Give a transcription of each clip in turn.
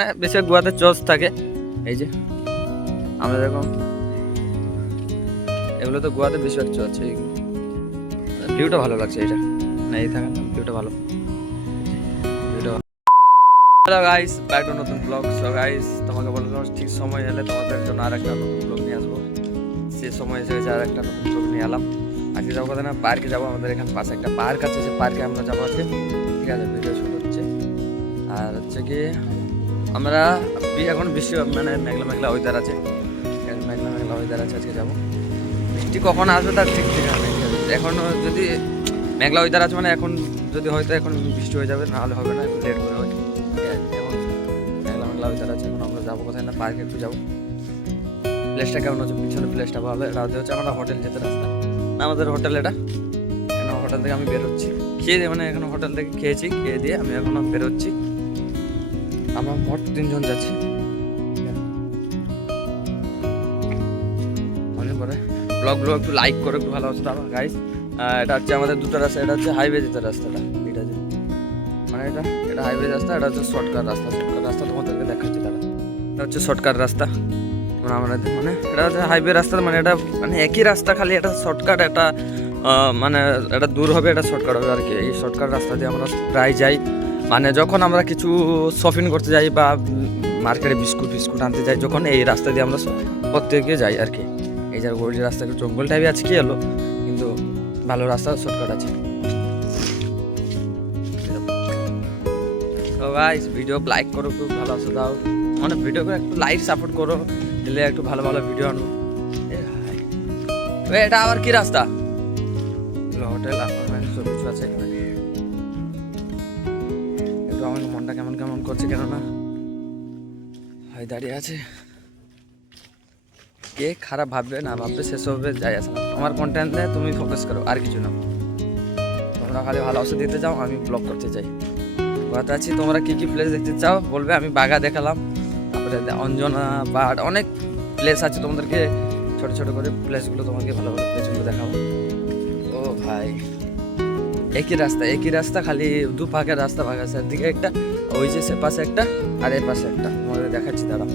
হ্যাঁ, বেশিরভাগ গোয়াতে চস থাকে। এই যে আমরা দেখো এগুলো তো গোয়াতে বেশিরভাগ আছে এইগুলো ভিউটা ভালো লাগছে এটা না এই থাকেন ভিউটা ভালো। ভিউটা হ্যালো নতুন ব্লগ সো গাইস তোমাকে বললাম ঠিক সময় এলে তোমাদের জন্য আর একটা নতুন ব্লগ নিয়ে আসব। সে সময় এসে গেছে আর একটা নতুন ব্লগ নিয়ে এলাম। আজকে যাব কথা না? পার্কে যাব। আমাদের এখানে পাশে একটা পার্ক আছে সে পার্কে আমরা যাব আজকে। ঠিক আছে ভিডিও শুট হচ্ছে। আর হচ্ছে কি আমরা এখন বৃষ্টি মানে মেঘলা মেঘলা ওয়েদার আছে। মেঘলা মেঘলা ওয়েদার আছে, আজকে যাব। বৃষ্টি কখন আসবে তার ঠিক নেই। ঠিক আছে। এখন যদি মেঘলা ওয়েদার আছে মানে এখন যদি হয়তো এখন বৃষ্টি হয়ে যাবে, নাহলে হবে না, একটু লেট করে হয়। মেঘলা মেঘলা ওয়েদার আছে, এখন আমরা যাব কোথায় না পার্কে একটু যাব। প্লেসটা কেমন হচ্ছে, পিছনে প্লেসটা ভালো এটা হচ্ছে আমরা হোটেল যেতে রাস্তা। না, আমাদের হোটেল এটা। এখন হোটেল থেকে আমি বেরোচ্ছি খেয়ে দিয়ে মানে এখন হোটেল থেকে খেয়েছি, খেয়ে দিয়ে আমি এখন বেরোচ্ছি। আমরা মোট তিনজন যাচ্ছি। অনেক পরে ব্লগগুলো একটু লাইক করে একটু ভালোবাসা দাও গাইস এটা হচ্ছে আমাদের দুটো রাস্তা এটা হচ্ছে হাইওয়ে যেতে রাস্তাটা এটা যে। মানে এটা এটা হাইওয়ে রাস্তা এটা হচ্ছে শর্টকাট রাস্তা শর্টকাট রাস্তা তোমাদেরকে দেখাচ্ছি তারা এটা হচ্ছে শর্টকাট রাস্তা। মানে আমরা মানে এটা হচ্ছে হাইওয়ে রাস্তা মানে এটা মানে একই রাস্তা খালি এটা শর্টকাট আহ, মানে এটা দূর হবে, এটা শর্টকাট হবে আর কি। এই শর্টকাট রাস্তা দিয়ে আমরা প্রায় যাই। মানে যখন আমরা কিছু শপিং করতে যাই বা মার্কেটে বিস্কুট ফিস্কুট আনতে যাই, যখন এই রাস্তা দিয়ে আমরা প্রত্যেকে যাই আর কি। এই যার গোল্ডি রাস্তা জঙ্গল টাইপে আছে কি হলো কিন্তু ভালো রাস্তা শর্টকাট আছে। গাইস ভিডিও লাইক করো, খুব ভালো আছে, দাও। মানে ভিডিও একটু লাইক সাপোর্ট করো, দিলে একটু ভালো ভালো ভিডিও আনো। এটা আবার কি রাস্তা? হোটেল অ্যাপার্টমেন্ট সব কিছু আছে এখানে। একটু আমার মনটা কেমন কেমন করছে কেননা, ভাই দাঁড়িয়ে আছে। কে খারাপ ভাববে না ভাববে সেসবে যাই আসে না তোমার কন্টেন্ট দেয় তুমি ফোকাস করো, আর কিছু না। তোমরা খালি ভালো ভালোবাসা দিতে চাও, আমি ব্লগ করতে চাই। কথা আছি, তোমরা কী কী প্লেস দেখতে চাও বলবে, আমি বাগা দেখালাম। তারপরে অঞ্জনা বা অনেক প্লেস আছে তোমাদেরকে, ছোট ছোট করে প্লেসগুলো তোমাকে ভালো ভালো প্লেসগুলো দেখাবো। ভাই। একই রাস্তা একই রাস্তা, খালি দু পাকের রাস্তা ভাগ আছে। একদিকে একটা, ওই যে সে পাশে একটা, আর এই পাশে একটা। তোমাদের দেখাচ্ছি দাঁড়া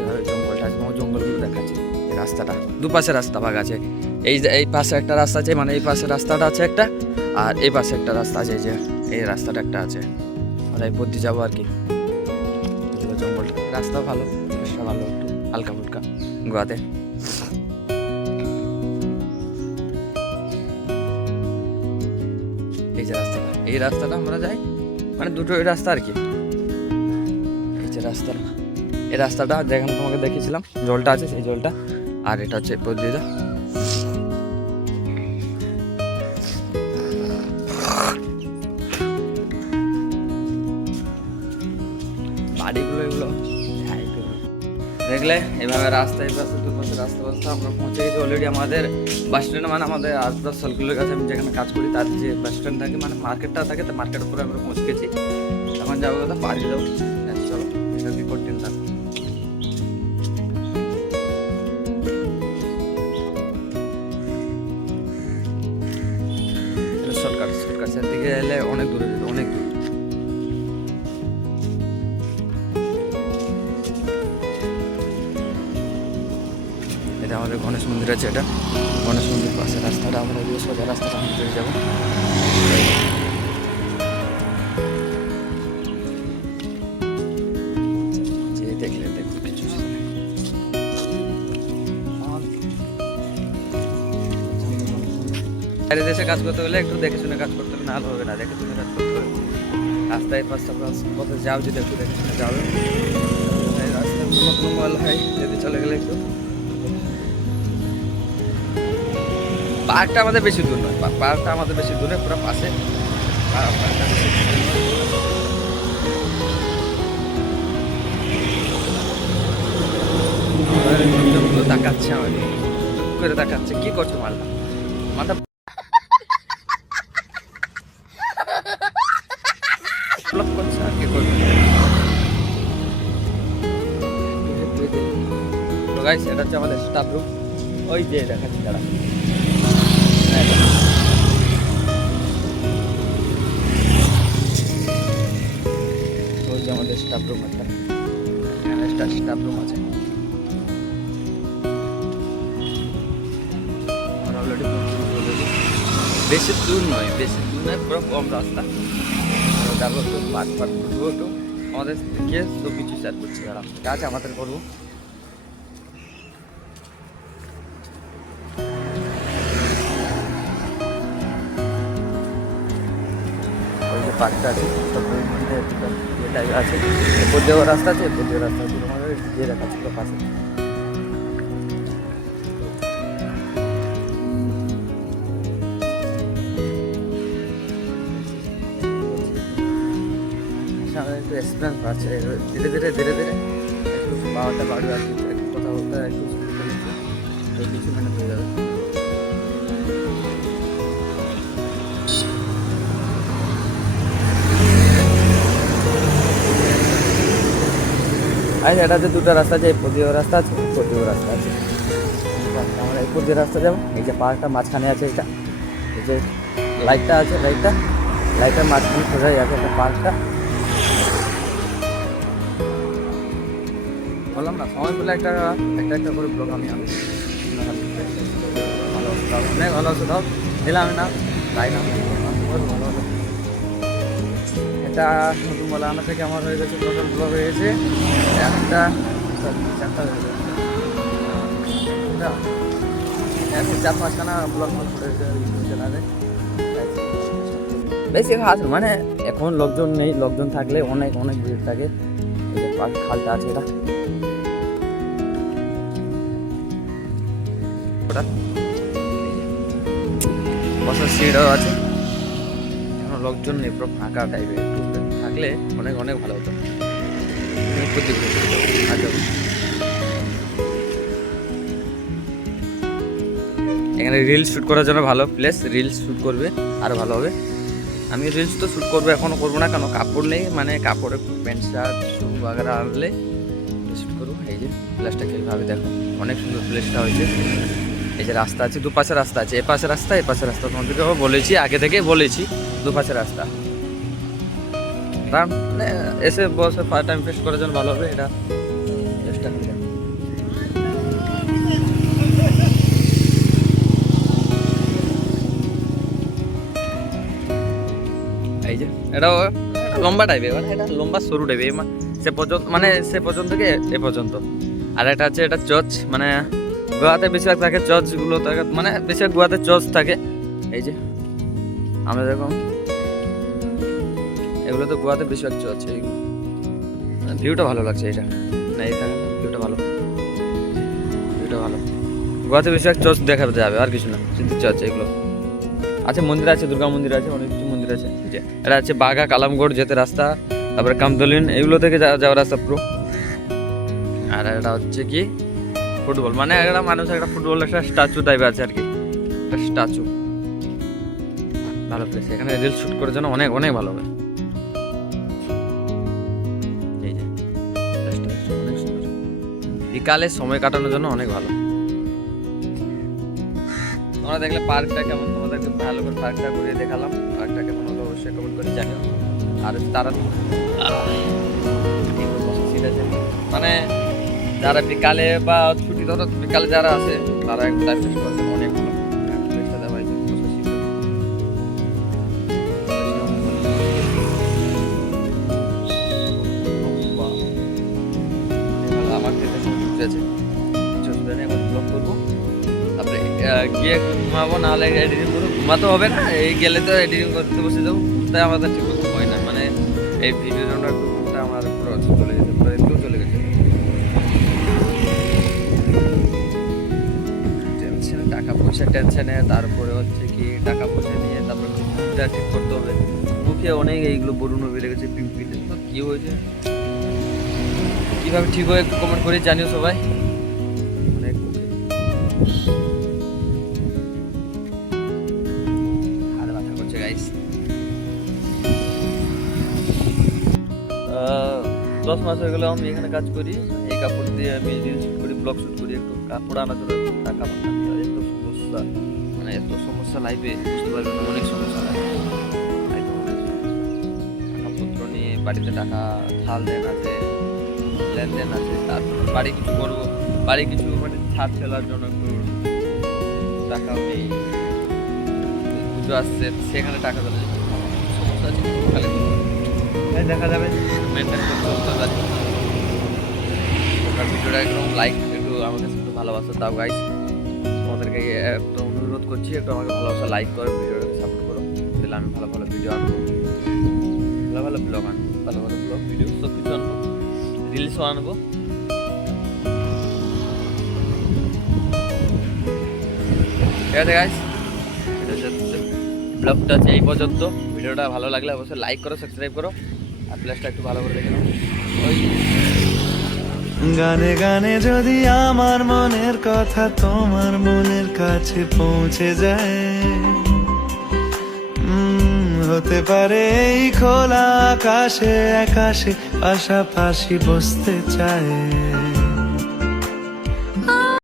এভাবে জঙ্গলটা আছে জঙ্গলগুলো দেখাচ্ছি রাস্তাটা। দুপাশে রাস্তা ভাগ আছে। এই যে, এই পাশে একটা রাস্তা আছে মানে এই পাশে রাস্তাটা আছে একটা, আর এই পাশে একটা রাস্তা আছে যে, এই রাস্তাটা একটা আছে। আর এই পদ্ধতি যাব আর কি। জঙ্গলটা, রাস্তা ভালো রাস্তা ভালো, একটু হালকা ফুলকা গোয়াতে। যে রাস্তাটা, এই রাস্তাটা আমরা যাই মানে দুটো রাস্তা আর কি এই যে রাস্তাটা এই রাস্তাটা, যেখানে তোমাকে দেখিয়েছিলাম, জলটা আছে, সেই জলটা, আর এটা হচ্ছে পদ্ধতিটা বাড়িগুলো এগুলো। দেখলে এভাবে রাস্তায় পাশে দুপাশে রাস্তা পাশে আমরা পৌঁছে গেছি অলরেডি আমাদের বাস স্ট্যান্ডে মানে আমাদের আশপাশ সার্কুলের কাছে আমি যেখানে কাজ করি তার যে বাস স্ট্যান্ড থাকে মানে মার্কেটটা থাকে তো মার্কেটের উপরে আমরা পৌঁছে গেছি। এখন যাব কথা পার্কে যাব। হ্যাঁ, চলো কি করতেন থাকো শর্টকাট শর্টকাট দিকে এলে অনেক দূর। এটা আমাদের গণেশ মন্দির আছে এটা। গণেশ মন্দির পাশে রাস্তাটা, আমরা দিয়ে সোজা রাস্তাটা পেয়ে যাব। দেশে কাজ করতে হলে একটু দেখে শুনে কাজ করতে হবে, না হবে না, দেখে শুনে কাজ করতে হবে। রাস্তায় পাঁচটা পাঁচ পথে যাও যদি একটু দেখে শুনে যাবে রাস্তায় কোনো মাল হয়, যদি চলে গেলে একটু। পার্কটা আমাদের বেশি দূর নয়। পার্কটা আমাদের বেশি দূরে, পুরো পাশে। তাকাচ্ছে আমাকে। করে তাকাচ্ছে? কি করছ মালটা করবে? এটা হচ্ছে আমাদের স্টাফ রুম ওই যে দেখাচ্ছি তারা আমাদের স্টাফ রুম একটা স্টাফ রুম আছে বেশি দূর নয় বেশি দূর নয় পুরো কম রাস্তা তো যাব একটু পার্ক পার্ক ঘুরবো একটু আমাদের গিয়ে সব কিছু শেয়ার করছি আর কাজ আমাদের করব পার্কটা আছে যেটা আছে, এরপর রাস্তা আছে, এরপর দিয়েও রাস্তা আছে তোমাদের দিয়ে ছিল পাশে। একটু ধীরে ধীরে ধীরে ধীরে একটু বাড়বে আর কি কথা বলতে একটু কিছু মেহনত হয়ে যাবে। আচ্ছা এটাতে দুটো রাস্তা আছে পদিও রাস্তা আছে পদিও রাস্তা আছে আচ্ছা, আমরা এই পদিও রাস্তা যাব এই যে পাহাড়টা মাঝখানে আছে এটা এই যে লাইটটা আছে লাইটটা লাইটের মাঝখানে সোজাই আছে একটা পার্কটা বললাম না সময় পেলে একটা একটা একটা করে ব্লগ আমি আনব ভালো অনেক ভালো আছে তাও দিলাম না তাই না ভালো এটা নতুন বলা আনা থেকে আমার হয়ে গেছে টোটাল ব্লগ হয়ে গেছে। একটা, চারটা হয়ে গেছে। চার পাঁচখানা আমার পড়ে চ্যানেলে বেশি খাস মানে এখন লোকজন নেই, লোকজন থাকলে অনেক অনেক ভিড় থাকে। খালটা আছে এটা। বসার সিটও আছে। এখন লোকজন নেই, পুরো ফাঁকা টাইপের থাকলে অনেক অনেক ভালো হতো। এখানে রিলস শ্যুট করার জন্য ভালো প্লেস রিলস শ্যুট করবে আরও ভালো হবে। আমি রিলস তো শ্যুট করব এখনও করব না কেন কাপড় নেই মানে কাপড়ে প্যান্ট শার্ট শু বাগেরা আনলে শ্যুট করব। এই যে প্লেসটা কীভাবে দেখো, অনেক সুন্দর প্লেসটা হয়েছে। এই যে রাস্তা আছে, দুপাশে রাস্তা আছে এ পাশে রাস্তা এ পাশে রাস্তা। তোমাদেরকে বলেছি, আগে থেকে বলেছি, দুপাশে রাস্তা। তার মানে এসে বসে টাইম ফেস করার জন্য ভালো হবে, এটা চেষ্টা করি। এই যে, এটাও লম্বা টাইপের মানে এটা লম্বা সরু টাইপের সে পর্যন্ত মানে সে পর্যন্ত থেকে এ পর্যন্ত। আর এটা আছে এটা চর্চ মানে গোয়াতে বেশিরভাগ থাকে চর্চগুলো থাকে মানে বেশিরভাগ গোয়াতে চর্চ থাকে। এই যে, আমরা দেখুন এগুলো তো গোয়াতে বেশিরভাগ এইগুলো ভিউটা ভালো লাগছে এটা। না থাকে ভিউটা ভালো। ভিউটা ভালো। গোয়াতে বেশিরভাগ চর্চ দেখা যাবে, আর কিছু না। শুধু চর্চ, এগুলো। আছে, মন্দির আছে, দুর্গা মন্দির আছে, অনেক কিছু মন্দির আছে। এটা আছে বাঘা, কালামগড়, যেতে রাস্তা, তারপরে কামদলিন, এগুলো থেকে যাওয়ার রাস্তা পুরো। আর এটা হচ্ছে কি? ফুটবল। মানে একটা মানুষ একটা ফুটবল একটা স্ট্যাচু টাইপের আছে আর কি। একটা স্ট্যাচু ভালো প্লেস এখানে রিল শ্যুট করার জন্য অনেক অনেক ভালো হবে। বিকালে সময় কাটানোর জন্য অনেক ভালো। তোমরা দেখলে পার্কটা কেমন? তোমাদেরকে ভালো করে পার্কটা ঘুরিয়ে দেখালাম। পার্কটা কেমন হলো অবশ্যই কমেন্ট করে জানিও। আর তারা। মানে যারা বিকালে বা ছুটি ধরো, বিকালে যারা আছে, তারা টাইম করতে অনেক ভালো। আমার আছে। অসুবিধা নেই ব্লগ করব। তারপরে গিয়ে ঘুমাবো, নাহলে এডিটিং করব। ঘুমাতে হবে না, এই গেলে তো এডিটিং করতে বসে যাব। তাই আমাদের ঠিক মতো হয় না মানে এই ভিডিওটা ঘুমটা আমার পুরো চলে গেছে, পুরো একটু চলে গেছে। টেনশনে টাকা পয়সা টেনশনে তারপরে হচ্ছে কি, টাকা পয়সা নিয়ে, তারপরে ঠিক করতে হবে। মুখে অনেক এইগুলো বরুণও বেড়ে গেছে পিম্পিলে তো কী হয়েছে? কীভাবে ঠিক হয় একটু কমেন্ট করে জানিও সবাই। ব্যথা করছে দশ মাস হয়ে গেল আমি এখানে কাজ করি। এই কাপড় দিয়ে আমি রিল শুট করি ব্লগ শুট করি, একটু কাপড় আনার জন্য টাকা দিয়ে। হয়। এত সমস্যা মানে এত সমস্যা লাইফে বুঝতে পারবে না, অনেক সমস্যা লাইফে টাকাপত্র নিয়ে বাড়িতে টাকা ধার দেন আছে লেনদেন আছে তারপর বাড়ি কিছু করব বাড়ি কিছু মানে ছাদ ফেলার জন্য একটু টাকাও নেই। পুজো আসছে সেখানে টাকা দিলে সমস্যা আছে খালি। দেখা যাবে। মেনটেন করতে পারি আর ভিডিওটা একদম লাইক একটু আমার কাছে একটু ভালোবাসা দাও গাইস তোমাদেরকে একটু অনুরোধ করছি একটু আমাকে ভালোবাসা লাইক করো ভিডিওটাকে সাপোর্ট করো। তাহলে আমি ভালো ভালো ভিডিও আনব। ভালো ভালো ব্লগ আনব ভালো ভালো ব্লগ ভিডিও সব কিছু আনব। রিলসও আনব ঠিক আছে গাইস ব্লগটা হচ্ছে এই পর্যন্ত। ভিডিওটা ভালো লাগলে অবশ্যই লাইক করো সাবস্ক্রাইব করো, আর প্লেসটা একটু ভালো করে দেখে নাও। গানে গানে যদি আমার মনের কথা তোমার মনের কাছে পৌঁছে যায় হতে পারে এই খোলা আকাশে আকাশে পাশাপাশি বসতে চায়।